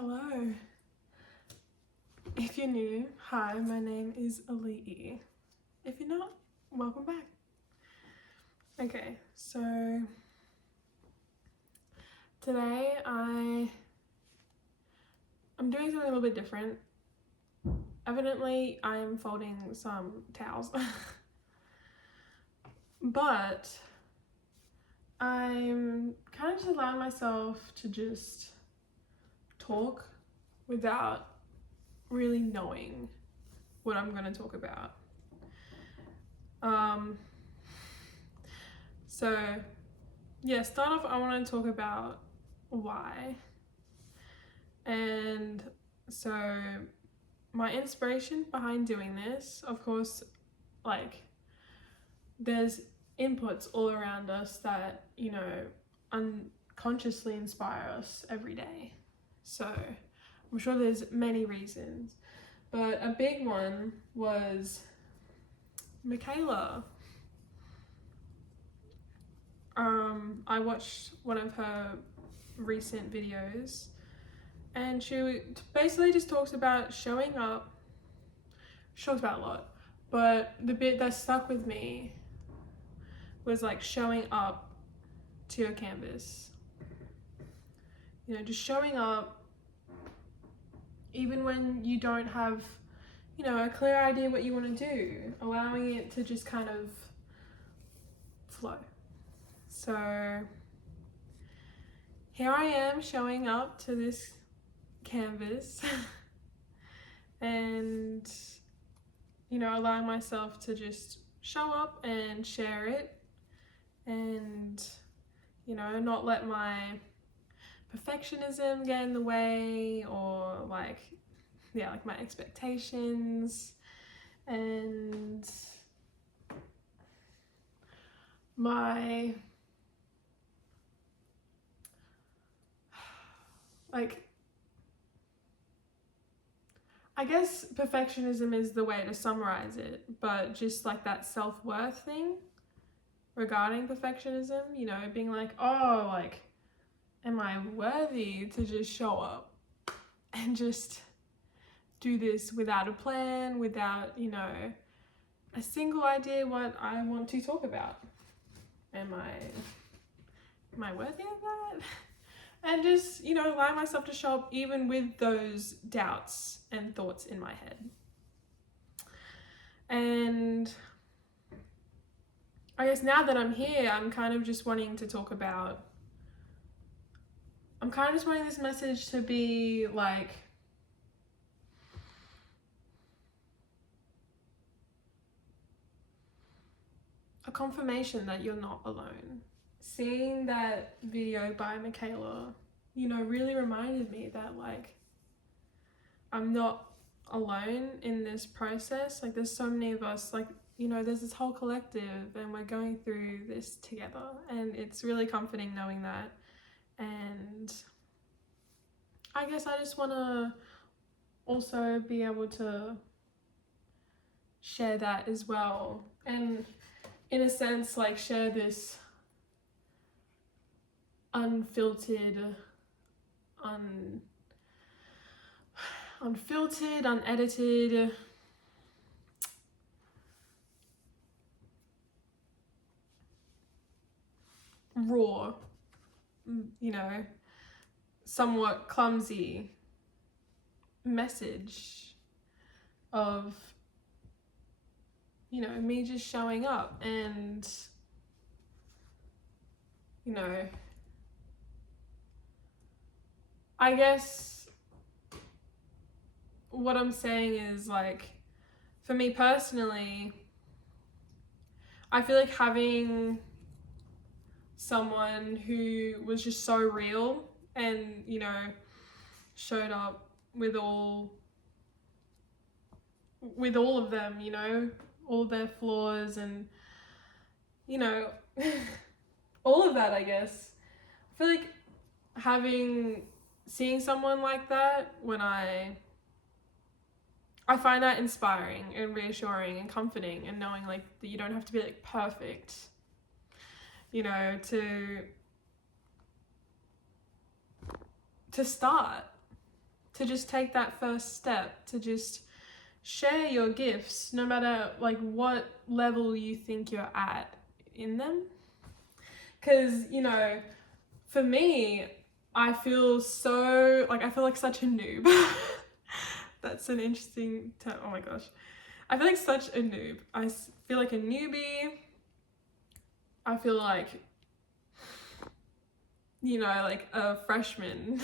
Hello. If you're new, hi, my name is Ali'i. If you're not, welcome back. Okay, so today I'm doing something a little bit different. Evidently, I am folding some towels. But I'm kind of just allowing myself to just talk without really knowing what I'm going to talk about. So yeah, start off, I want to talk about why. And so my inspiration behind doing this, of course, like there's inputs all around us that, unconsciously inspire us every day. So I'm sure there's many reasons, but a big one was Michaela. I watched one of her recent videos and she basically just talks about showing up. She talks about a lot, but the bit that stuck with me was like showing up to your canvas. Just showing up even when you don't have, a clear idea what you want to do, allowing it to just kind of flow. So here I am showing up to this canvas and, allowing myself to just show up and share it and, not let my perfectionism get in the way or my expectations and my I guess perfectionism is the way to summarize it, but just like that self-worth thing regarding perfectionism, being like, oh, like, am I worthy to just show up and just do this without a plan, without, a single idea what I want to talk about? Am I worthy of that? And just, allow myself to show up even with those doubts and thoughts in my head. And I guess now that I'm here, I'm kind of just wanting this message to be like, a confirmation that you're not alone. Seeing that video by Michaela, really reminded me that like I'm not alone in this process. Like there's so many of us, like, there's this whole collective and we're going through this together, and it's really comforting knowing that. And I guess I just want to also be able to share that as well, and in a sense like share this unfiltered, unedited, raw, somewhat clumsy message of, me just showing up and, I guess what I'm saying is like, for me personally, I feel like having someone who was just so real and, showed up with all of them, all their flaws and, all of that, I guess. I feel like seeing someone like that, when I find that inspiring and reassuring and comforting, and knowing like that you don't have to be like perfect, to start. to just take that first step, to just share your gifts, no matter like what level you think you're at in them. Because, you know, for me, I feel so, like, I feel like such a noob. That's an interesting term. Oh my gosh. I feel like such a noob. I feel like a newbie. I feel like, you know, like a freshman.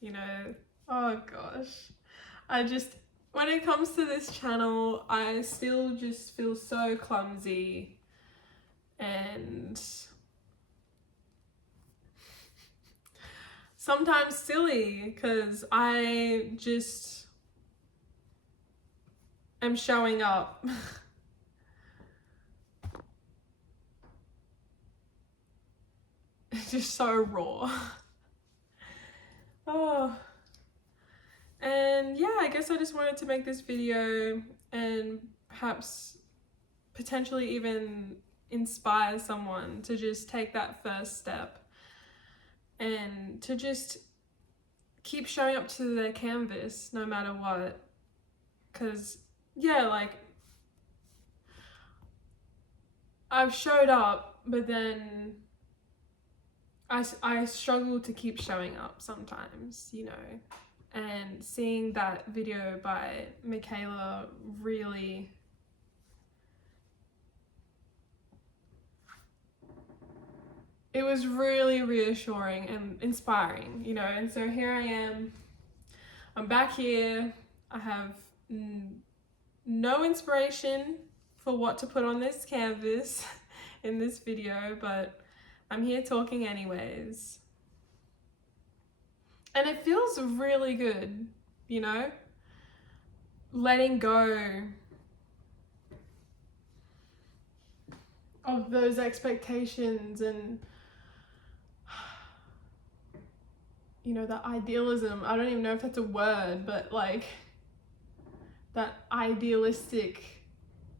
You know, oh gosh. I just, when it comes to this channel, I still just feel so clumsy and sometimes silly, because I just am showing up. It's just so raw. Oh. And yeah, I guess I just wanted to make this video and perhaps potentially even inspire someone to just take that first step and to just keep showing up to their canvas no matter what. Because yeah, like, I've showed up, but then I struggle to keep showing up sometimes, you know. And seeing that video by Michaela really, it was really reassuring and inspiring, you know. And so here I am, I'm back here, I have no inspiration for what to put on this canvas in this video, but I'm here talking anyways. And it feels really good, you know, letting go of those expectations and, you know, that idealism. I don't even know if that's a word, but like that idealistic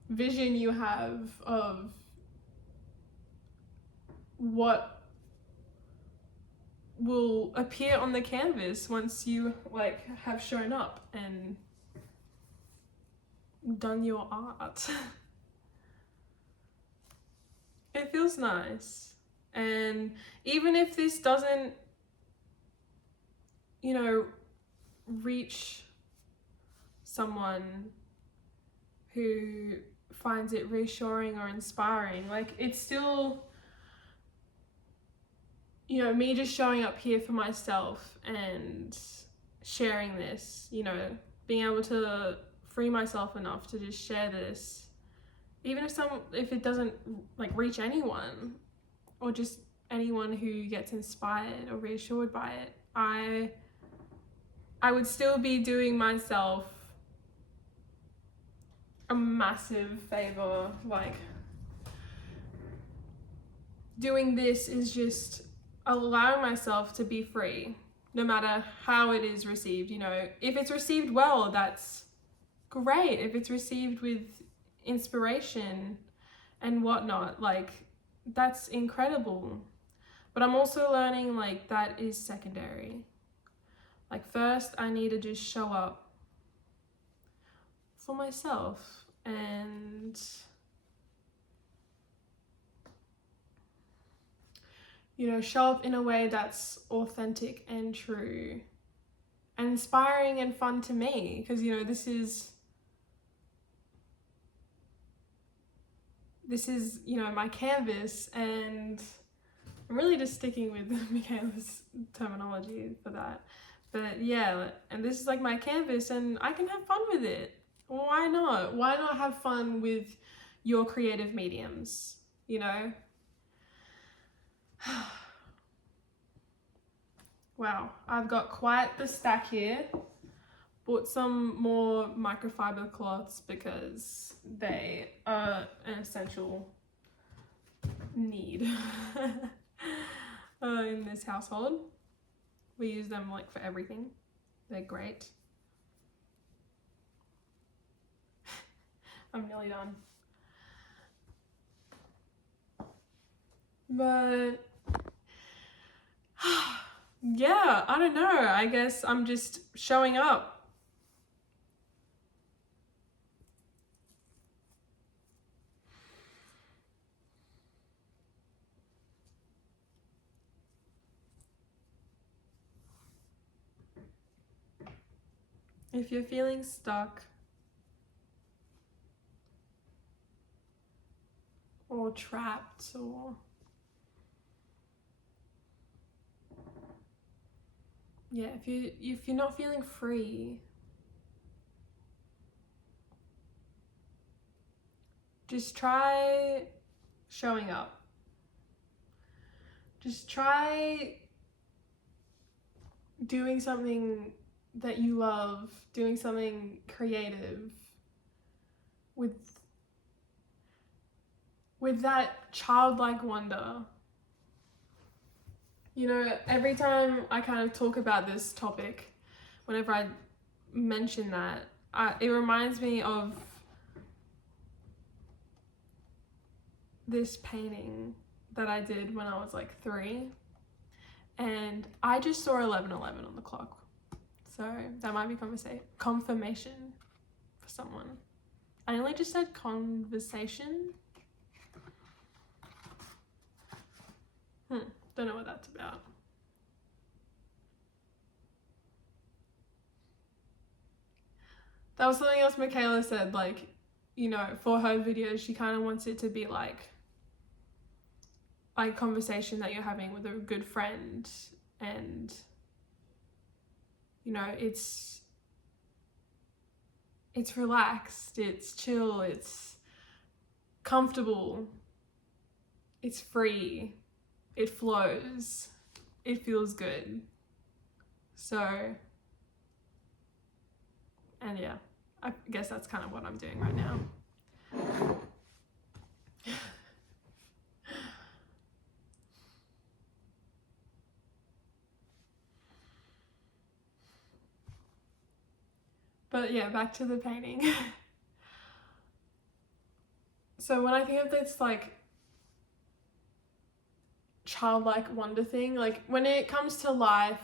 vision you have of what will appear on the canvas once you like have shown up and done your art. It feels nice. And even if this doesn't, you know, reach someone who finds it reassuring or inspiring, like, it's still, you know, me just showing up here for myself and sharing this, you know, being able to free myself enough to just share this, even if it doesn't like reach anyone, or just anyone who gets inspired or reassured by it, I would still be doing myself a massive favor. Like, doing this is just allowing myself to be free, no matter how it is received. You know, if it's received well, that's great. If it's received with inspiration and whatnot, like, that's incredible. But I'm also learning, like, that is secondary. Like, first I need to just show up for myself and, you know, show up in a way that's authentic and true and inspiring and fun to me. Because, you know, this is, you know, my canvas, and I'm really just sticking with Michaela's terminology for that. But yeah, and this is like my canvas, and I can have fun with it. Why not? Why not have fun with your creative mediums, you know? Wow, I've got quite the stack here. Bought some more microfiber cloths because they are an essential need in this household. We use them like for everything. They're great. I'm nearly done. But yeah, I don't know. I guess I'm just showing up. If you're feeling stuck or trapped, or yeah, if you're not feeling free, just try showing up. Just try doing something that you love, doing something creative with that childlike wonder. You know, every time I kind of talk about this topic, whenever I mention that, it reminds me of this painting that I did when I was like 3, and I just saw 11:11 on the clock. So that might be confirmation for someone. I only just said conversation. Don't know what that's about. That was something else Michaela said, like, you know, for her videos, she kind of wants it to be like conversation that you're having with a good friend, and you know, it's relaxed, it's chill, it's comfortable, it's free, it flows, it feels good. So, and yeah, I guess that's kind of what I'm doing right now. But yeah, back to the painting. So when I think of this like childlike wonder thing, like when it comes to life,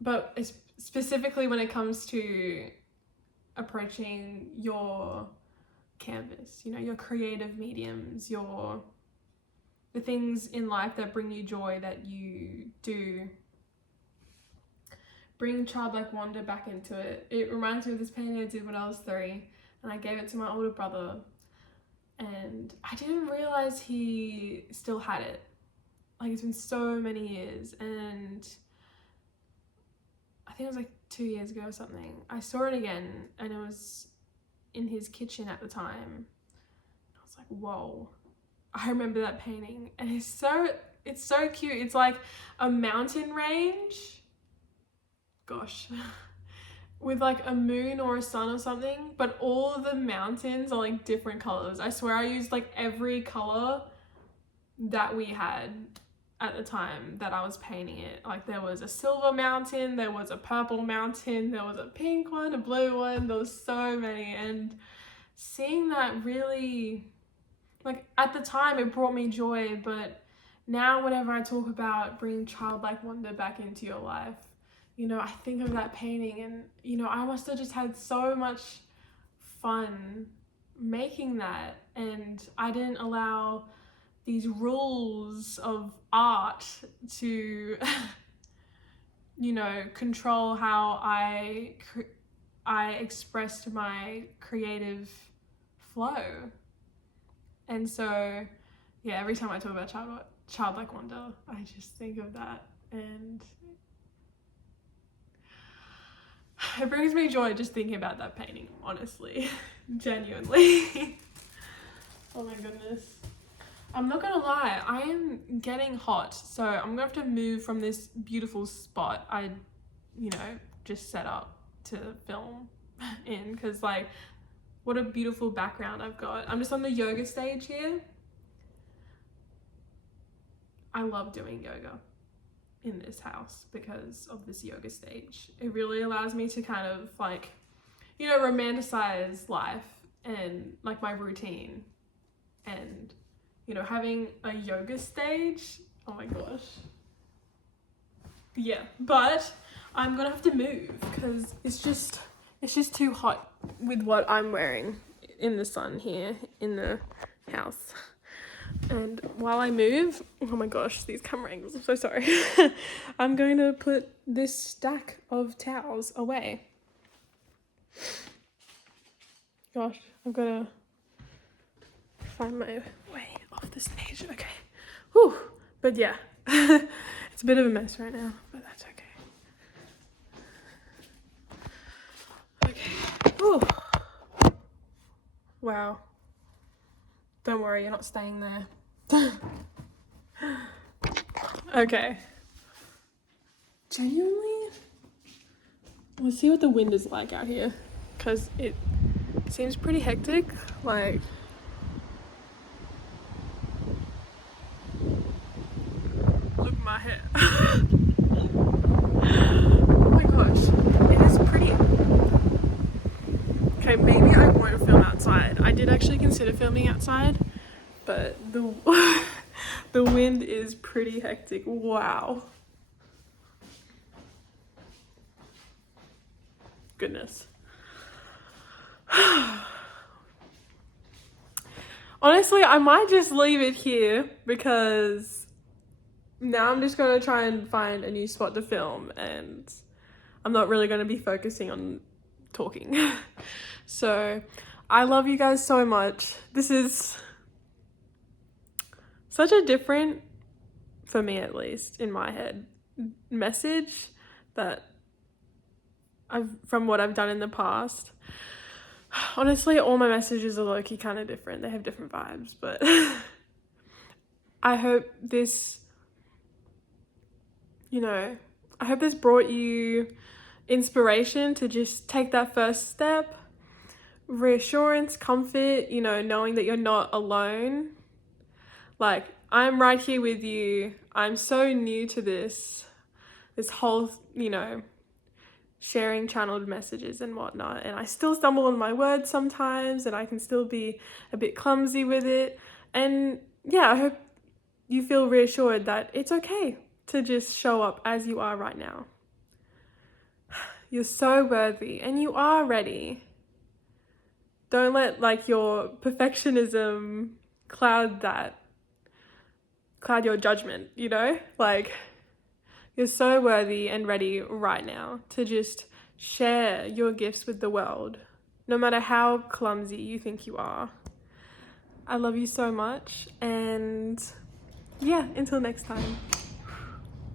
but specifically when it comes to approaching your canvas, you know, your creative mediums, the things in life that bring you joy, that you do bring childlike wonder back into it. It reminds me of this painting I did when I was 3, and I gave it to my older brother, and I didn't realize he still had it. Like, it's been so many years, and I think it was like 2 years ago or something, I saw it again, and it was in his kitchen at the time. I was like, whoa, I remember that painting, and it's so cute. It's like a mountain range, gosh, with like a moon or a sun or something, but all of the mountains are like different colors. I swear I used like every color that we had at the time that I was painting it. Like, there was a silver mountain, there was a purple mountain, there was a pink one, a blue one, there was so many. And seeing that really, like, at the time it brought me joy, but now whenever I talk about bringing childlike wonder back into your life, you know, I think of that painting, and you know, I must have just had so much fun making that, and I didn't allow these rules of art to you know, control how I expressed my creative flow. And so yeah, every time I talk about childlike wonder, I just think of that, and it brings me joy just thinking about that painting, honestly. Genuinely. Oh my goodness. I'm not gonna lie, I am getting hot, so I'm gonna have to move from this beautiful spot I, you know, just set up to film in, because like, what a beautiful background I've got. I'm just on the yoga stage here. I love doing yoga in this house because of this yoga stage. It really allows me to kind of like, you know, romanticize life and like my routine, and you know, having a yoga stage, oh my gosh, yeah, but I'm gonna have to move because it's just too hot with what I'm wearing in the sun here in the house. And while I move, oh my gosh, these camera angles, I'm so sorry. I'm going to put this stack of towels away. Gosh, I've got to find my way off the stage. Okay. Whew. But yeah, it's a bit of a mess right now, but that's okay. Okay. Whew. Wow. Don't worry, you're not staying there. Okay. Genuinely, let's see what the wind is like out here, because it seems pretty hectic. Like, look at my hair. Oh my gosh, it is pretty. Okay, maybe I won't film outside. I did actually consider filming outside, but the the wind is pretty hectic. Wow. Goodness. Honestly, I might just leave it here because now I'm just going to try and find a new spot to film, and I'm not really going to be focusing on talking. So I love you guys so much. This is such a different, for me at least, in my head, message that from what I've done in the past. Honestly, all my messages are low-key kind of different. They have different vibes, but I hope this, I hope this brought you inspiration to just take that first step, reassurance, comfort, knowing that you're not alone. Like, I'm right here with you. I'm so new to this whole, sharing channeled messages and whatnot, and I still stumble on my words sometimes, and I can still be a bit clumsy with it. And yeah, I hope you feel reassured that it's okay to just show up as you are right now. You're so worthy and you are ready. Don't let your perfectionism cloud your judgment, you're so worthy and ready right now to just share your gifts with the world, no matter how clumsy you think you are. I love you so much, and yeah, until next time.